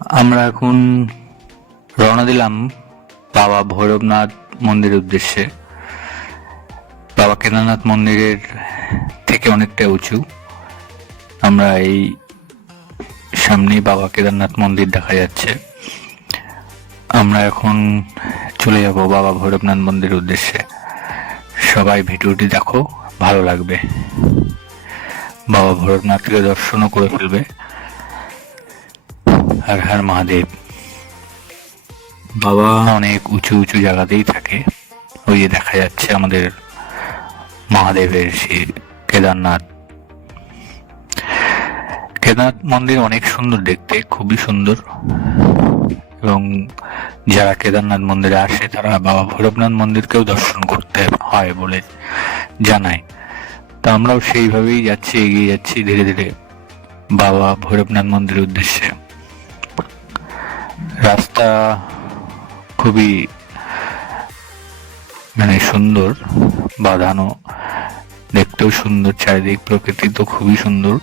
আমরা এখন রওনা দিলাম বাবা ভৈরবনাথ মন্দিরের উদ্দেশ্যে। বাবা কেদারনাথ মন্দিরের থেকে অনেকটা উঁচু। আমরা এই সামনেই বাবা কেদারনাথ মন্দির দেখা যাচ্ছে। আমরা এখন চলে যাব বাবা ভৈরবনাথ মন্দিরের উদ্দেশ্যে। সবাই ভিডিওটি দেখো, ভালো লাগবে। বাবা ভৈরবনাথকে দর্শনও করে ফেলবে। হর হর মহাদেব। বাবা অনেক উঁচু উঁচু জায়গাতেই থাকে। ওই যে দেখা যাচ্ছে আমাদের মহাদেবের সেই কেদারনাথ। কেদারনাথ মন্দির অনেক সুন্দর দেখতে, খুবই সুন্দর। এবং যারা কেদারনাথ মন্দিরে আসে, তারা বাবা ভৈরবনাথ মন্দিরকেও দর্শন করতে হয় বলে জানায়। তা আমরাও সেইভাবেই যাচ্ছি, এগিয়ে যাচ্ছি ধীরে ধীরে বাবা ভৈরবনাথ মন্দিরের উদ্দেশ্যে। রাস্তা খুবই মানে সুন্দর, বাঁধানো, দেখতেও সুন্দর, চারিদিক প্রকৃতি তো খুবই সুন্দর।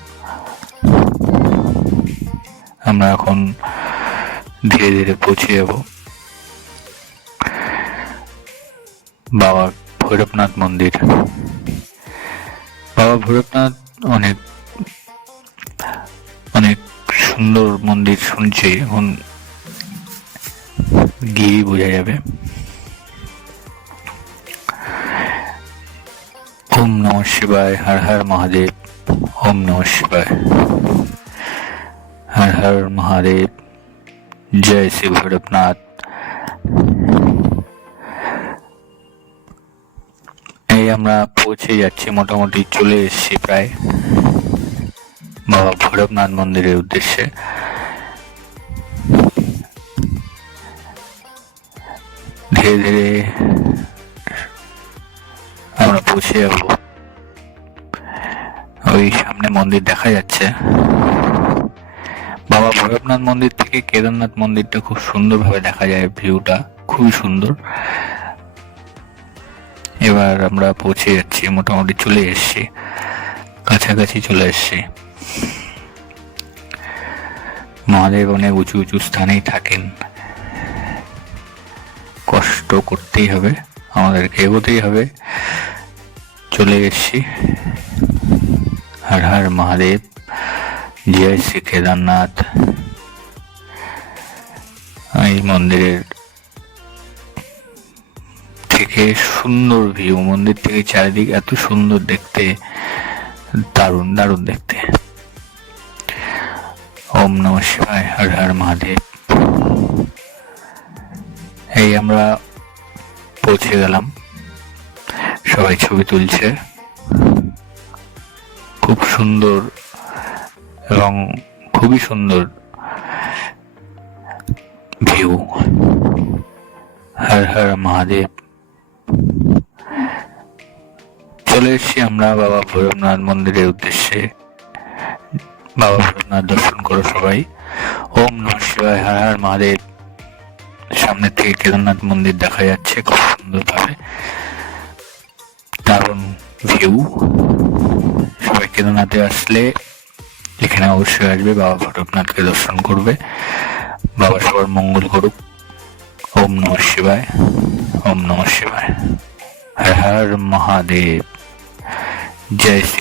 আমরা এখন ধীরে ধীরে পৌঁছে যাব। বাবা ভৈরবনাথ মন্দির। বাবা ভৈরবনাথ অনেক অনেক সুন্দর মন্দির শুনছি। এখন গিয়ে বোঝা যাবে। ওম নম শিবায়, হর হর মহাদেব। ওম নম শিবায়, হর হর মহাদেব। জয় শ্রী ভৈরবনাথ। এই আমরা পৌঁছে যাচ্ছি, মোটামুটি চলে এসেছি প্রায়। বাবা ভৈরবনাথ মন্দিরের উদ্দেশ্যে। ধীরে ধীরে আমরা পৌঁছে যাব। ওই সামনে মন্দির দেখা যাচ্ছে। বাবা ভৈরবনাথ মন্দির থেকে কেদারনাথ মন্দিরটা খুব সুন্দরভাবে দেখা যায় ভিউটা, খুবই সুন্দর। এবার আমরা পৌঁছে যাচ্ছি, মোটামুটি চলে এসেছি, কাছাকাছি চলে এসেছি। মহাদেব অনেক উঁচু উঁচু স্থানেই থাকেন। কষ্ট করতেই হবে, আমাদেরকে এগোতেই হবে। চলে এসেছি। হর হর মহাদেব, জয় শ্রী কেদারনাথ। এই মন্দিরের থেকে সুন্দর ভিউ মন্দির থেকে চারিদিক এত সুন্দর দেখতে, দারুণ দারুণ দেখতে। ওম নম শিবায়, হর হর মহাদেব। এই আমরা পৌঁছে গেলাম। সবাই ছবি তুলছে। খুব সুন্দর এবং খুবই সুন্দর ভিউ। হর হর মহাদেব। চলে এসেছি আমরা বাবা ভৈরবনাথ মন্দিরের উদ্দেশ্যে। বাবা ভৈরবনাথ দর্শন করো সবাই। ওম নম শিবায়, হর হর মহাদেব। সামনে থেকে কেদারনাথ মন্দির দেখা যাচ্ছে, খুব সুন্দরভাবে। দারুণ ভিউ সবাই কেদারনাথে আসলে এখানে অবশ্যই আসবে, বাবা ভৈরবনাথকে দর্শন করবে। বাবা সবার মঙ্গল করুক। ওম নম শিবায়, ওম নম শিবায়। হর হর মহাদেব। জয় শ্রী